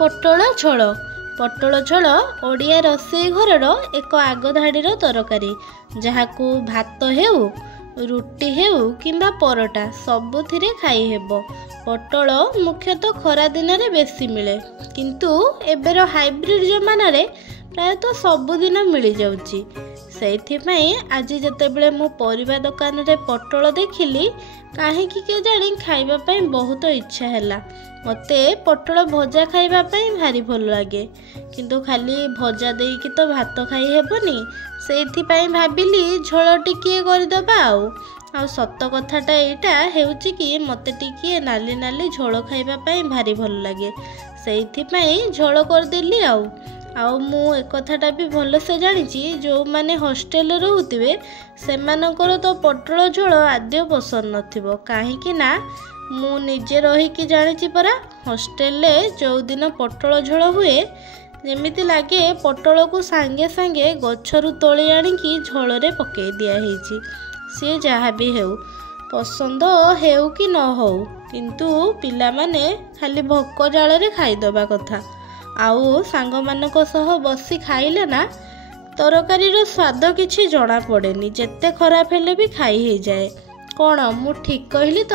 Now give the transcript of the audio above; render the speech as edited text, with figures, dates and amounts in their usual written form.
ପୋଟଳ ଝୋଳ। ପୋଟଳ ଝୋଳ ଓଡ଼ିଆ ରୋଷେଇ ଘରର ଏକ ଆଗଧାଡ଼ିର ତରକାରୀ, ଯାହାକୁ ଭାତ ହେଉ, ରୁଟି ହେଉ କିମ୍ବା ପରଟା ସବୁଥିରେ ଖାଇହେବ। ପୋଟଳ ମୁଖ୍ୟତଃ ଖରା ଦିନରେ ବେଶୀ ମିଳେ, କିନ୍ତୁ ଏବେର ହାଇବ୍ରିଡ୍ ଜମାନାରେ ପ୍ରାୟତଃ ସବୁଦିନ ମିଳିଯାଉଛି। ସେଇଥିପାଇଁ ଆଜି ଯେତେବେଳେ ମୁଁ ପରିବା ଦୋକାନରେ ପୋଟଳ ଦେଖିଲି, କାହିଁକି କେଜାଣି ଖାଇବା ପାଇଁ ବହୁତ ଇଚ୍ଛା ହେଲା। ମୋତେ ପୋଟଳ ଭଜା ଖାଇବା ପାଇଁ ଭାରି ଭଲ ଲାଗେ, କିନ୍ତୁ ଖାଲି ଭଜା ଦେଇକି ତ ଭାତ ଖାଇ ହେବନି। ସେଇଥିପାଇଁ ଭାବିଲି ଝୋଳ ଟିକିଏ କରିଦେବା। ଆଉ ସତ କଥାଟା ଏଇଟା ହେଉଛି କି ମୋତେ ଟିକିଏ ନାଲି ନାଲି ଝୋଳ ଖାଇବା ପାଇଁ ଭାରି ଭଲ ଲାଗେ। ସେଇଥିପାଇଁ ଝୋଳ କରିଦେଲି। ଆଉ ମୁଁ ଏକଥାଟା ବି ଭଲସେ ଜାଣିଛି, ଯେଉଁମାନେ ହଷ୍ଟେଲରେ ରହୁଥିବେ ସେମାନଙ୍କର ତ ପୋଟଳ ଝୋଳ ଆଦୌ ପସନ୍ଦ ନଥିବ। କାହିଁକି ନା ମୁଁ ନିଜେ ରହିକି ଜାଣିଛି ପରା, ହଷ୍ଟେଲରେ ଯେଉଁଦିନ ପୋଟଳ ଝୋଳ ହୁଏ ଯେମିତି ଲାଗେ ପୋଟଳକୁ ସାଙ୍ଗେ ସାଙ୍ଗେ ଗଛରୁ ତୋଳି ଆଣିକି ଝୋଳରେ ପକାଇ ଦିଆହେଇଛି। ସିଏ ଯାହା ବି ହେଉ, ପସନ୍ଦ ହେଉ କି ନ ହେଉ, କିନ୍ତୁ ପିଲାମାନେ ଖାଲି ଭୋକ ଜାଳରେ ଖାଇଦେବା କଥା। ଆଉ ସାଙ୍ଗମାନଙ୍କ ସହ ବସି ଖାଇଲେ ନା ତରକାରୀର ସ୍ୱାଦ କିଛି ଜଣାପଡ଼େନି, ଯେତେ ଖରାପ ହେଲେ ବି ଖାଇ ହେଇଯାଏ। କ'ଣ ମୁଁ ଠିକ୍ କହିଲି ତ?